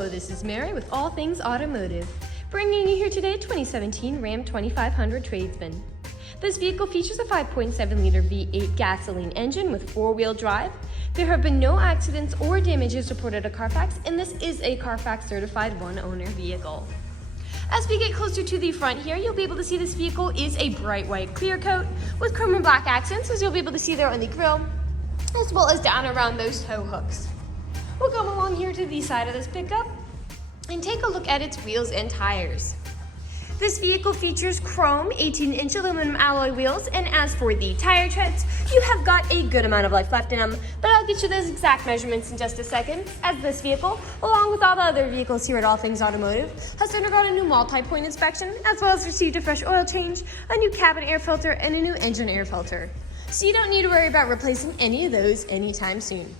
Hello, this is Mary with All Things Automotive, bringing you here today a 2017 Ram 2500 Tradesman. This vehicle features a 5.7-liter V8 gasoline engine with four-wheel drive. There have been no accidents or damages reported at CARFAX, and this is a CARFAX certified one-owner vehicle. As we get closer to the front here, you'll be able to see this vehicle is a bright white clear coat with chrome and black accents, as you'll be able to see there on the grille, as well as down around those tow hooks. We'll come along here to the side of this pickup and take a look at its wheels and tires. This vehicle features chrome 18-inch aluminum alloy wheels, and as for the tire treads, you have got a good amount of life left in them, but I'll get you those exact measurements in just a second, as this vehicle, along with all the other vehicles here at All Things Automotive, has undergone a new multi-point inspection, as well as received a fresh oil change, a new cabin air filter, and a new engine air filter. So you don't need to worry about replacing any of those anytime soon.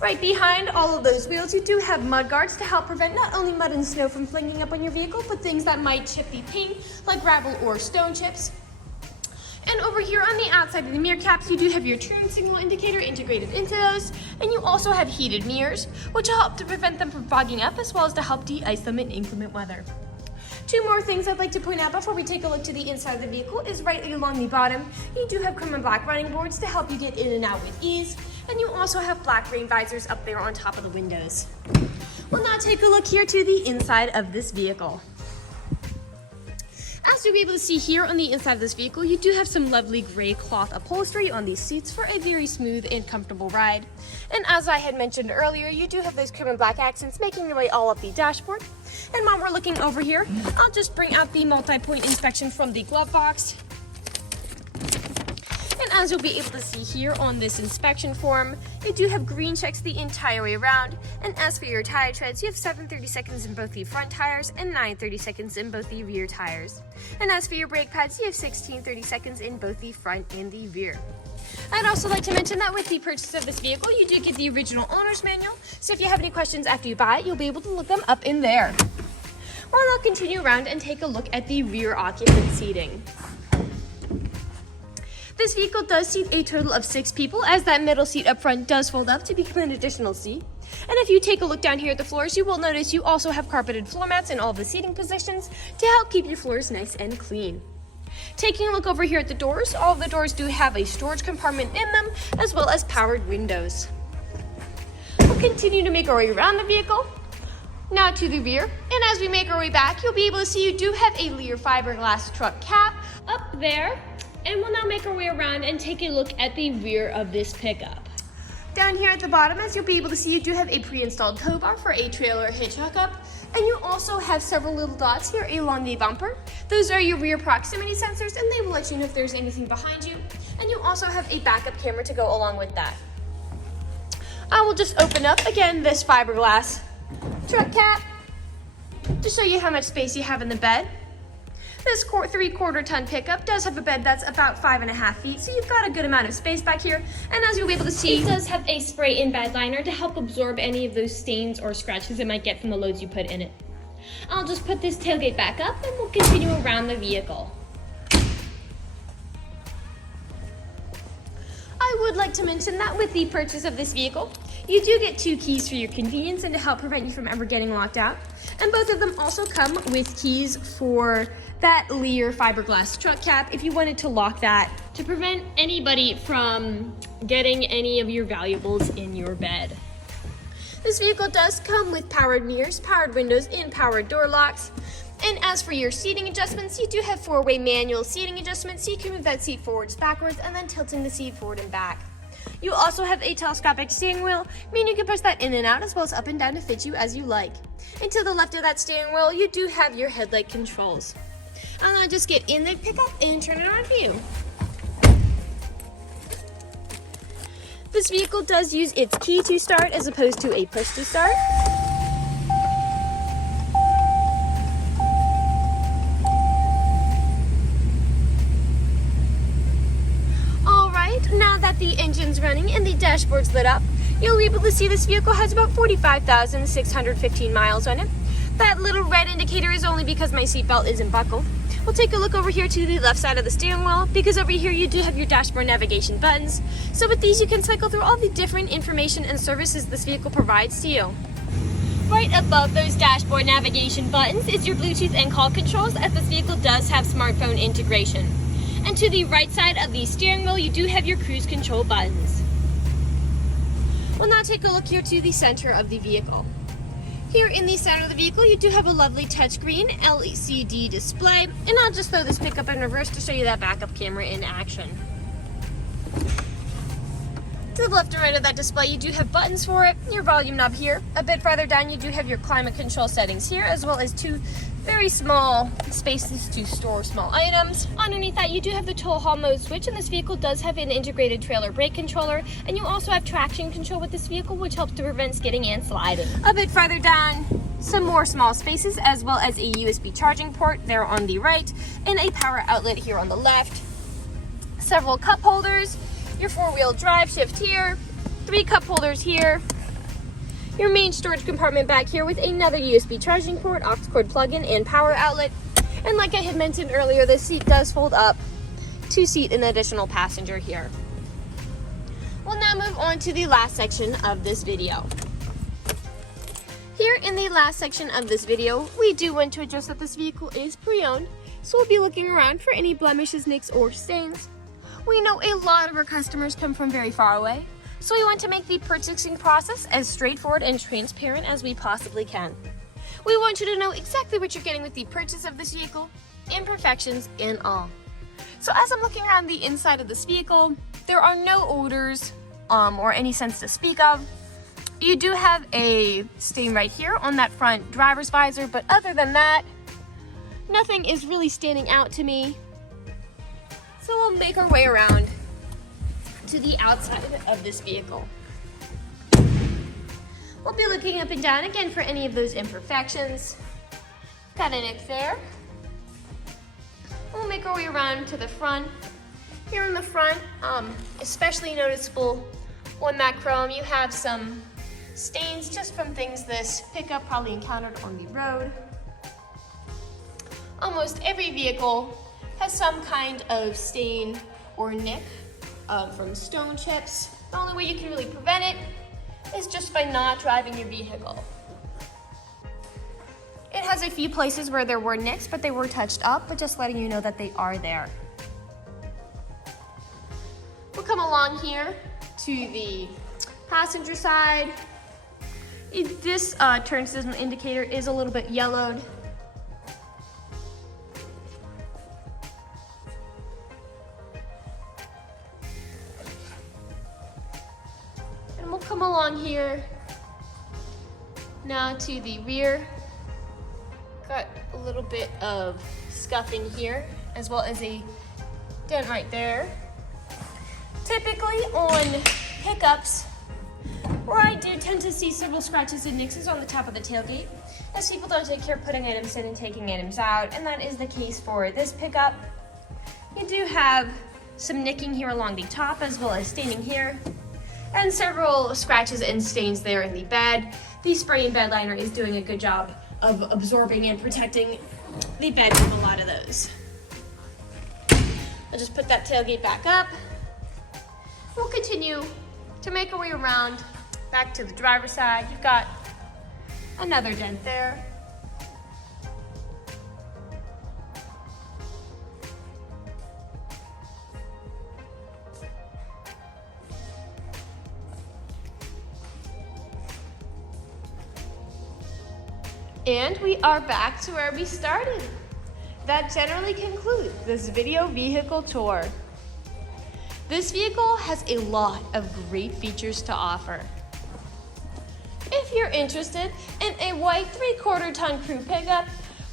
Right behind all of those wheels, you do have mud guards to help prevent not only mud and snow from flinging up on your vehicle, but things that might chip the paint, like gravel or stone chips. And over here on the outside of the mirror caps, you do have your turn signal indicator integrated into those, and you also have heated mirrors, which will help to prevent them from fogging up, as well as to help de-ice them in inclement weather. Two more things I'd like to point out before we take a look to the inside of the vehicle is right along the bottom, you do have chrome and black running boards to help you get in and out with ease. And you also have black rain visors up there on top of the windows. We'll now take a look here to the inside of this vehicle. As you'll be able to see here on the inside of this vehicle, you do have some lovely gray cloth upholstery on these seats for a very smooth and comfortable ride. And as I had mentioned earlier, you do have those chrome and black accents making their way all up the dashboard. And while we're looking over here, I'll just bring out the multi-point inspection from the glove box. And as you'll be able to see here on this inspection form, you do have green checks the entire way around. And as for your tire treads, you have 7/30 seconds in both the front tires and 9/30 seconds in both the rear tires. And as for your brake pads, you have 16/30 seconds in both the front and the rear. I'd also like to mention that with the purchase of this vehicle, you do get the original owner's manual. So if you have any questions after you buy it, you'll be able to look them up in there. Well, I'll continue around and take a look at the rear occupant seating. This vehicle does seat a total of 6 people, as that middle seat up front does fold up to become an additional seat. And if you take a look down here at the floors, you will notice you also have carpeted floor mats in all the seating positions to help keep your floors nice and clean. Taking a look over here at the doors, all of the doors do have a storage compartment in them, as well as powered windows. We'll continue to make our way around the vehicle. Now to the rear, and as we make our way back, you'll be able to see you do have a Leer fiberglass truck cap up there. And we'll now make our way around and take a look at the rear of this pickup. Down here at the bottom, as you'll be able to see, you do have a pre-installed tow bar for a trailer hitch hookup. And you also have several little dots here along the bumper. Those are your rear proximity sensors, and they will let you know if there's anything behind you. And you also have a backup camera to go along with that. I will just open up, again, this fiberglass truck cap to show you how much space you have in the bed. This 3/4 ton pickup does have a bed that's about 5.5 feet, so you've got a good amount of space back here. And as you'll be able to see, it does have a spray-in bedliner to help absorb any of those stains or scratches it might get from the loads you put in it. I'll just put this tailgate back up and we'll continue around the vehicle. I would like to mention that with the purchase of this vehicle, you do get 2 keys for your convenience and to help prevent you from ever getting locked out. And both of them also come with keys for that Leer fiberglass truck cap if you wanted to lock that to prevent anybody from getting any of your valuables in your bed. This vehicle does come with powered mirrors, powered windows, and powered door locks. And as for your seating adjustments, you do have 4-way manual seating adjustments, so you can move that seat forwards, backwards, and then tilting the seat forward and back. You also have a telescopic steering wheel, meaning you can push that in and out as well as up and down to fit you as you like. And to the left of that steering wheel, you do have your headlight controls. I'll now just get in the pickup and turn it on for you. This vehicle does use its key to start as opposed to a push to start. Now that the engine's running and the dashboard's lit up, you'll be able to see this vehicle has about 45,615 miles on it. That little red indicator is only because my seatbelt isn't buckled. We'll take a look over here to the left side of the steering wheel, because over here you do have your dashboard navigation buttons. So with these you can cycle through all the different information and services this vehicle provides to you. Right above those dashboard navigation buttons is your Bluetooth and call controls, as this vehicle does have smartphone integration. And to the right side of the steering wheel, you do have your cruise control buttons. We'll now take a look here to the center of the vehicle. Here in the center of the vehicle, you do have a lovely touchscreen LCD display, and I'll just throw this pickup in reverse to show you that backup camera in action. To the left and right of that display, you do have buttons for it, your volume knob here. A bit farther down, you do have your climate control settings here, as well as two very small spaces to store small items. Underneath that, you do have the tow haul mode switch, and this vehicle does have an integrated trailer brake controller, and you also have traction control with this vehicle, which helps to prevent skidding and sliding. A bit farther down, some more small spaces, as well as a USB charging port there on the right, and a power outlet here on the left. Several cup holders, your four-wheel drive shift here, 3 cup holders here, your main storage compartment back here with another USB charging port, aux cord plug-in, and power outlet. And like I had mentioned earlier, this seat does fold up to seat an additional passenger here. We'll now move on to the last section of this video. Here in the last section of this video, we do want to address that this vehicle is pre-owned, so we'll be looking around for any blemishes, nicks, or stains. We know a lot of our customers come from very far away, so we want to make the purchasing process as straightforward and transparent as we possibly can. We want you to know exactly what you're getting with the purchase of this vehicle, imperfections and all. So as I'm looking around the inside of this vehicle, there are no odors or any scents to speak of. You do have a stain right here on that front driver's visor, but other than that, nothing is really standing out to me. So we'll make our way around to the outside of this vehicle. We'll be looking up and down again for any of those imperfections. Got a nick there. We'll make our way around to the front. Here in the front, especially noticeable on that chrome, you have some stains just from things this pickup probably encountered on the road. Almost every vehicle has some kind of stain or nick from stone chips. The only way you can really prevent it is just by not driving your vehicle. It has a few places where there were nicks, but they were touched up, but just letting you know that they are there. We'll come along here to the passenger side. This turn signal indicator is a little bit yellowed. Come along here now to the rear. Got a little bit of scuffing here, as well as a dent right there. Typically on pickups, where I do tend to see several scratches and nicks on the top of the tailgate, as people don't take care of putting items in and taking items out, and that is the case for this pickup. You do have some nicking here along the top, as well as staining here, and several scratches and stains there in the bed. The spray and bed liner is doing a good job of absorbing and protecting the bed from a lot of those. I'll just put that tailgate back up. We'll continue to make our way around back to the driver's side. You've got another dent there. And we are back to where we started. That generally concludes this video vehicle tour. This vehicle has a lot of great features to offer. If you're interested in a white 3/4 ton crew pickup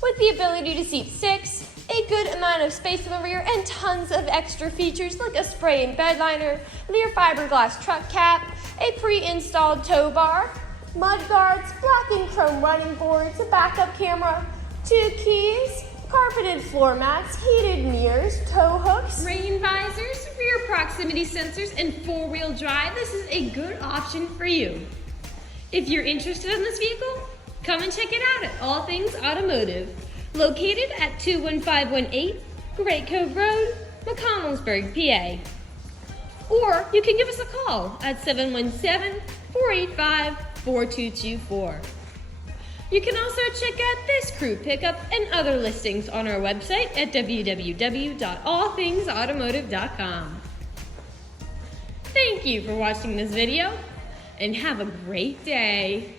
with the ability to seat 6, a good amount of space in the rear, and tons of extra features like a spray and bed liner, Leer fiberglass truck cap, a pre-installed tow bar, mudguards, black and chrome running boards, a backup camera, 2 keys, carpeted floor mats, heated mirrors, tow hooks, rain visors, rear proximity sensors, and 4-wheel drive, this is a good option for you. If you're interested in this vehicle, come and check it out at All Things Automotive, located at 21518 Great Cove Road, McConnellsburg, PA. Or you can give us a call at 717-485-4224. You can also check out this crew pickup and other listings on our website at www.allthingsautomotive.com. Thank you for watching this video, and have a great day.